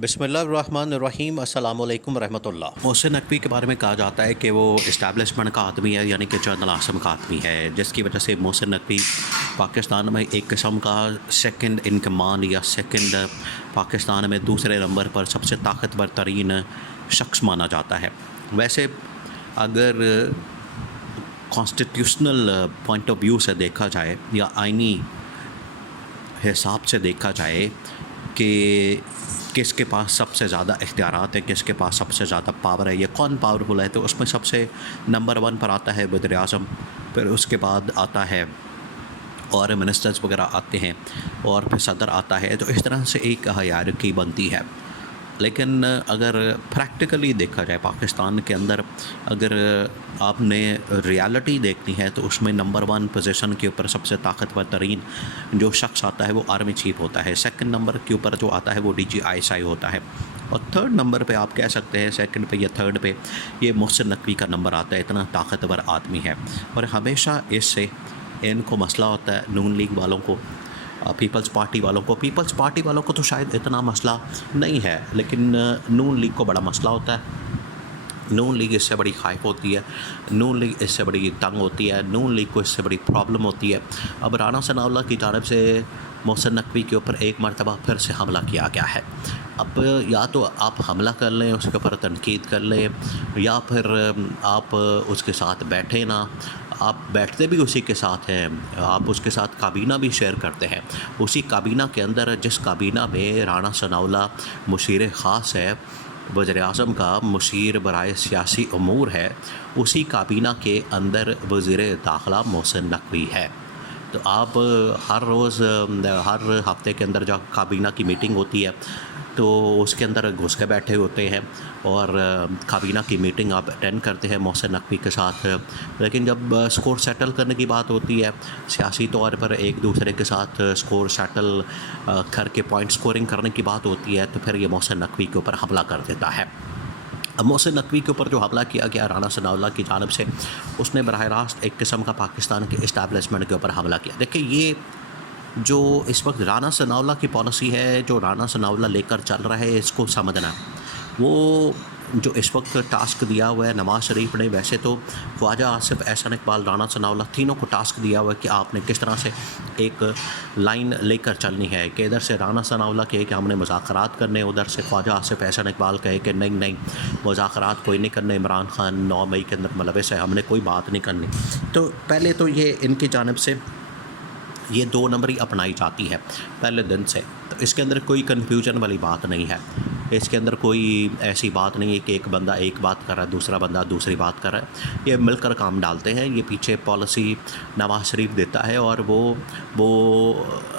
बिस्मिल्लाहिर्रहमानिर्रहीम अस्सलामु अलैकुम रहमतुल्लाह। मोहसिन नकवी के बारे में कहा जाता है कि वो इस्टेब्लिशमेंट का आदमी है, यानी कि जनरल आसम का आदमी है, जिसकी वजह से मोहसिन नकवी पाकिस्तान में एक किस्म का सेकंड इन कमांड या सेकंड पाकिस्तान में दूसरे नंबर पर सबसे ताकतवर तरीन शख्स माना जाता है। वैसे अगर कॉन्स्टिट्यूशनल पॉइंट ऑफ व्यू से देखा जाए या आइनी हिसाब से देखा जाए कि किसके पास सबसे ज़्यादा इख्तियारात है, किसके पास सबसे ज़्यादा पावर है, ये कौन पावरफुल है, तो उसमें सबसे नंबर 1 पर आता है वज़ीर आज़म, फिर उसके बाद आता है और मिनिस्टर्स वगैरह आते हैं और फिर सदर आता है। तो इस तरह से एक हायरार्की बनती है। लेकिन अगर प्रैक्टिकली देखा जाए पाकिस्तान के अंदर, अगर आपने रियलिटी देखनी है तो उसमें नंबर 1 पोजीशन के ऊपर सबसे ताकतवर तरीन जो शख्स आता है वो आर्मी चीफ होता है। सेकंड नंबर के ऊपर जो आता है वो DGISI होता है, और थर्ड नंबर पे आप कह सकते हैं, सेकंड पे या थर्ड पे ये मोहसिन नकवी का नंबर आता है। इतना ताकतवर आदमी है और हमेशा इससे इनको मसला होता है नून लीग वालों को, पीपल्स पार्टी वालों को तो शायद इतना मसला नहीं है, लेकिन नून लीग को बड़ा मसला होता है। नून लीग इससे बड़ी खाइफ होती है, नून लीग इससे बड़ी तंग होती है, नून लीग को इससे बड़ी प्रॉब्लम होती है। अब राना सनाउल्लाह की जानब से मोहसिन नकवी के ऊपर एक मरतबा फिर से हमला किया गया है। अब या तो आप हमला कर लें, उसके ऊपर तनकीद कर लें, या फिर आप उसके साथ बैठे ना, आप बैठते भी उसी के साथ हैं, आप उसके साथ काबीना भी शेयर करते हैं। उसी काबीना के अंदर, जिस काबीना में राना सनाउल्लाह मुशीर ख़ास है, वज़ीर आज़म का मुशीर बराए सियासी अमूर है, उसी काबीना के अंदर वज़ीर दाखिला मोहसिन नकवी है। तो आप हर रोज़ हर हफ्ते के अंदर जब काबीना की मीटिंग होती है तो उसके अंदर घुस के बैठे होते हैं और काबीना की मीटिंग आप अटेंड करते हैं मोहसिन नकवी के साथ। लेकिन जब स्कोर सेटल करने की बात होती है, सियासी तौर पर एक दूसरे के साथ स्कोर सेटल करके पॉइंट स्कोरिंग करने की बात होती है, तो फिर ये मोहसिन नकवी के ऊपर हमला कर देता है। अब मोहसिन नकवी के ऊपर जो हमला किया गया राना सनाउल्लाह की जानब से, उसने बराह रास्त एक किस्म का पाकिस्तान के इस्टेब्लिशमेंट के ऊपर हमला किया। देखिए, ये जो इस वक्त राना सनाउल्लाह की पॉलिसी है, जो राना सनाउल्लाह लेकर चल रहा है, इसको समझना। वो जो इस वक्त टास्क दिया हुआ है नवाज़ शरीफ ने, वैसे तो ख्वाजा आसिफ, एहसान इकबाल, राना सनाउल्लाह तीनों को टास्क दिया हुआ है कि आपने किस तरह से एक लाइन लेकर चलनी है, कि इधर से राना सनाउल्लाह कहे कि हमने मुज़ाकरात करने, उधर से ख्वाजा आसिफ, एहसान इकबाल कहे कि नहीं मुज़ाकरात कोई नहीं करने, इमरान खान 9 मई के अंदर मुलविस है, हमने कोई बात नहीं करनी। तो पहले तो ये इनकी जानिब से ये 2 नंबरी अपनाई जाती है पहले दिन से। तो इसके अंदर कोई कन्फ्यूजन वाली बात नहीं है, इसके अंदर कोई ऐसी बात नहीं है कि एक बंदा एक बात कर रहा है, दूसरा बंदा दूसरी बात कर रहा है। ये मिलकर काम डालते हैं। ये पीछे पॉलिसी नवाज़ शरीफ देता है और वो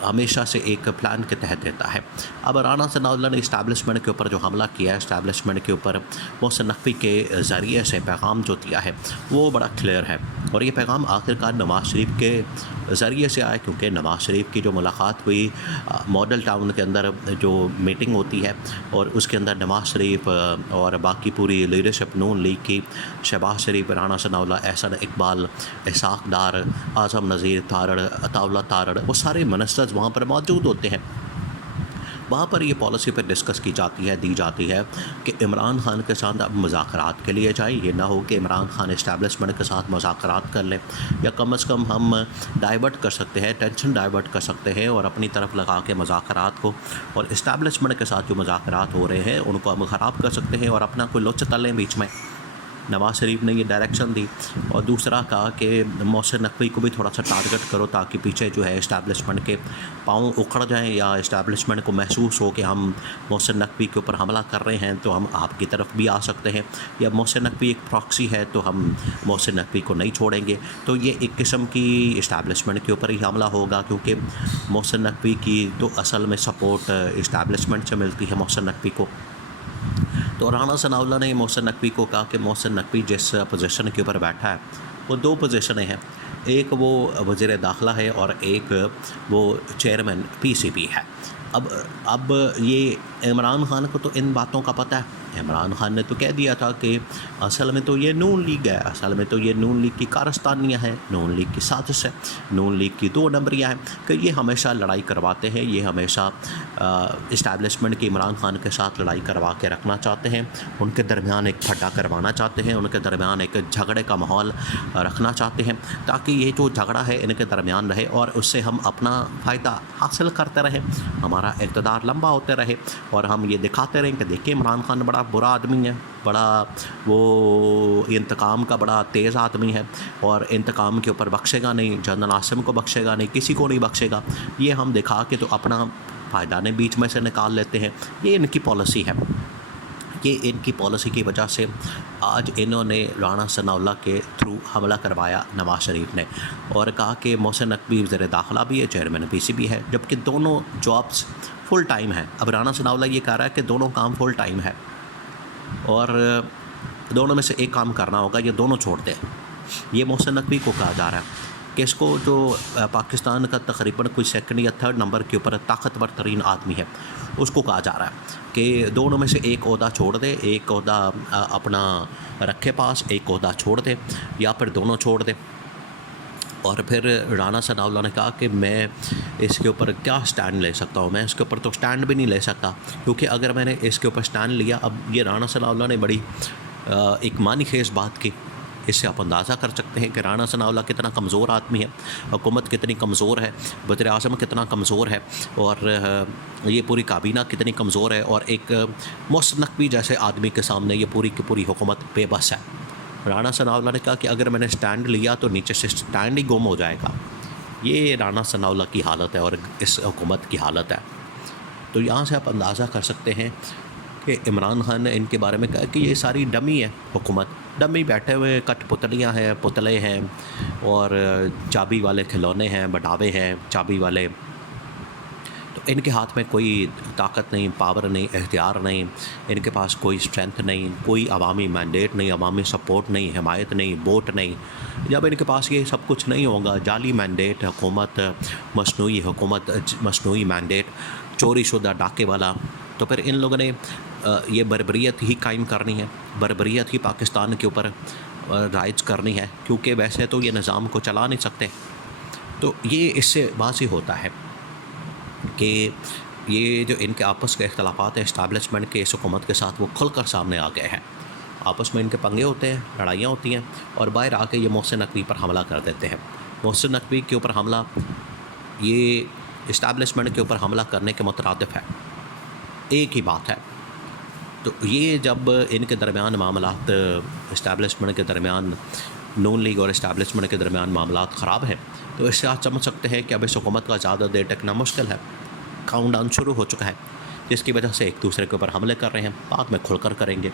हमेशा से एक प्लान के तहत देता है। अब राना सनाउल्लाह ने इस्टेब्लिशमेंट के ऊपर जो हमला किया है, इस्टेब्लिशमेंट के ऊपर मोहसिन नकवी के ज़रिए से पैगाम जो दिया है वो बड़ा क्लियर है, और ये पैगाम आखिरकार नवाज़ शरीफ के ज़रिए से आया, क्योंकि नवाज़ शरीफ की जो मुलाकात हुई मॉडल टाउन के अंदर जो मीटिंग होती है, और उसके अंदर नवाज़ शरीफ और बाकी पूरी लीडरशिप नून लीग की, शहबाज शरीफ, राना सनाउल्लाह, एहसान इकबाल, इसाक डार, आज़म नज़ीर तारड़, अताउल्लाह तारड़, वो सारे मिनिस्टर्स वहाँ पर मौजूद होते हैं। वहाँ पर ये पॉलिसी पर डिस्कस की जाती है, दी जाती है कि इमरान खान के साथ अब मुज़ाकरात के लिए जाएं। ये ना हो कि इमरान खान इस्टेब्लिशमेंट के साथ मुज़ाकरात कर लें, या कम से कम हम डाइवर्ट कर सकते हैं, टेंशन डाइवर्ट कर सकते हैं और अपनी तरफ लगा के मुज़ाकरात को, और इस्टेब्लिशमेंट के साथ जो मुज़ाकरात हो रहे हैं उनको हम ख़राब कर सकते हैं और अपना कोई लोच तल लें बीच में। नवाज़ शरीफ ने ये डायरेक्शन दी, और दूसरा कहा कि मोहसिन नकवी को भी थोड़ा सा टारगेट करो ताकि पीछे जो है इस्टेब्लिशमेंट के पाँव उखड़ जाएं, या इस्टेब्लिशमेंट को महसूस हो कि हम मोहसिन नकवी के ऊपर हमला कर रहे हैं तो हम आपकी तरफ भी आ सकते हैं, या मोहसिन नकवी एक प्रॉक्सी है तो हम मोहसिन नकवी को नहीं छोड़ेंगे। तो ये एक किस्म की इस्टेब्लिशमेंट के ऊपर ही हमला होगा, क्योंकि मोहसिन नकवी की तो असल में सपोर्ट इस्टेब्लिशमेंट से मिलती है मोहसिन नकवी को। तो राना सनाउल्लाह ने मोहसिन नकवी को कहा कि मोहसिन नकवी जिस पोजीशन के ऊपर बैठा है वो 2 पोजीशनें हैं, एक वो वज़ीर दाखिला है और एक वो चेयरमैन PCB है। अब ये इमरान खान को तो इन बातों का पता है। इमरान खान ने तो कह दिया था कि असल में तो ये नून लीग है, असल में तो ये नून लीग की कारस्तानियाँ हैं, नून लीग की साजिश है, नून लीग की 2 नंबरियाँ हैं कि ये हमेशा लड़ाई करवाते हैं, ये हमेशा इस्टेब्लिशमेंट की इमरान खान के साथ लड़ाई करवा के रखना चाहते हैं, उनके दरमियान एक फड्डा करवाना चाहते हैं, उनके दरमियान एक झगड़े का माहौल रखना चाहते हैं ताकि ये जो झगड़ा है इनके दरमियान रहे और उससे हम अपना फ़ायदा हासिल करते रहें, हमारा इक़्तिदार लंबा होते रहे और हम ये दिखाते रहें कि देखिए इमरान खान बड़ा बुरा आदमी है, बड़ा वो इंतकाम का बड़ा तेज़ आदमी है और इंतकाम के ऊपर बख्शेगा नहीं, जनरल आसिम को बख्शेगा नहीं, किसी को नहीं बख्शेगा। ये हम दिखा के तो अपना फ़ायदा ने बीच में से निकाल लेते हैं। ये इनकी पॉलिसी है। ये इनकी पॉलिसी की वजह से आज इन्होंने राणा सनाउल्लाह के थ्रू हमला करवाया नवाज शरीफ ने और कहा कि मोहसिन नकवी वज़ीर दाखिला भी है, चेयरमैन पीसीबी है, जबकि दोनों जॉब्स फुल टाइम है। अब राणा सनाउल्लाह ये कह रहा है कि दोनों काम फुल टाइम है और दोनों में से एक काम करना होगा, ये दोनों छोड़ दें। ये मोहसिन नकवी को कहा जा रहा है कि इसको जो पाकिस्तान का तकरीबन कोई सेकंड या थर्ड नंबर के ऊपर ताकतवर तरीन आदमी है, उसको कहा जा रहा है कि दोनों में से एक ओहदा छोड़ दे, एक ओहदा अपना रखे पास, एक ओहदा छोड़ दे या फिर दोनों छोड़ दे। और फिर राणा सनाउल्लाह ने कहा कि मैं इसके ऊपर क्या स्टैंड ले सकता हूँ, मैं इसके ऊपर तो स्टैंड भी नहीं ले सकता क्योंकि अगर मैंने इसके ऊपर स्टैंड लिया, अब ये राणा सनाउल्लाह ने बड़ी एक मानी खेज़ बात की। इससे आप अंदाज़ा कर सकते हैं कि राणा सनाउल्लाह कितना कमज़ोर आदमी है, हुकूमत कितनी कमज़ोर है, वज़ीर आज़म कितना कमज़ोर है और ये पूरी काबीना कितनी कमज़ोर है और एक मोहसिन नकवी जैसे आदमी के सामने ये पूरी की पूरी हुकूमत बेबस है। राणा सनाउल्लाह ने कहा कि अगर मैंने स्टैंड लिया तो नीचे से स्टैंड ही गुम हो जाएगा। ये राणा सनाउल्लाह की हालत है और इस हुकूमत की हालत है। तो यहाँ से आप अंदाज़ा कर सकते हैं कि इमरान खान ने इनके बारे में कहा कि ये सारी डमी है, हुकूमत डमी बैठे हुए कठपुतलियाँ हैं, पुतले हैं और चाबी वाले खिलौने हैं, बटावे हैं चाबी वाले। तो इनके हाथ में कोई ताकत नहीं, पावर नहीं, इख्तियार नहीं, इनके पास कोई स्ट्रेंथ नहीं, कोई अवामी मैंडेट नहीं, अवामी सपोर्ट नहीं, हिमायत नहीं, वोट नहीं। जब इनके पास ये सब कुछ नहीं होगा, जाली मैंडेट हुकूमत, मसनूई हुकूमत, मसनूई मैंडेट, चोरी शुदा डाके वाला, तो फिर इन लोगों ने ये बर्बरियत ही कायम करनी है, बर्बरियत ही पाकिस्तान के ऊपर राइज करनी है क्योंकि वैसे तो ये निज़ाम को चला नहीं सकते। तो ये इससे वाज़ेह होता है कि ये जो इनके आपस के इख्तलाफात हैं इस्टेब्लिशमेंट के इस हुकूमत के साथ, वो खुलकर सामने आ गए हैं। आपस में इनके पंगे होते हैं, लड़ाइयाँ होती हैं और बाहर आके ये मोहसिन नकवी पर हमला कर देते हैं। मोहसिन नकवी के ऊपर हमला ये इस्टेब्लिशमेंट के ऊपर हमला करने के मुतरादिफ है, एक ही बात है। तो ये जब इनके दरमियान मामलात इस्टेब्लिशमेंट के दरमियान, नून लीग और इस्टेब्लिशमेंट के दरमियान मामलात ख़राब हैं, तो इससे आप समझ सकते हैं कि अब इस हुकूमत का ज़्यादा देर टिकना मुश्किल है। काउंटडाउन शुरू हो चुका है जिसकी वजह से एक दूसरे के ऊपर हमले कर रहे हैं, बाद में खुलकर करेंगे।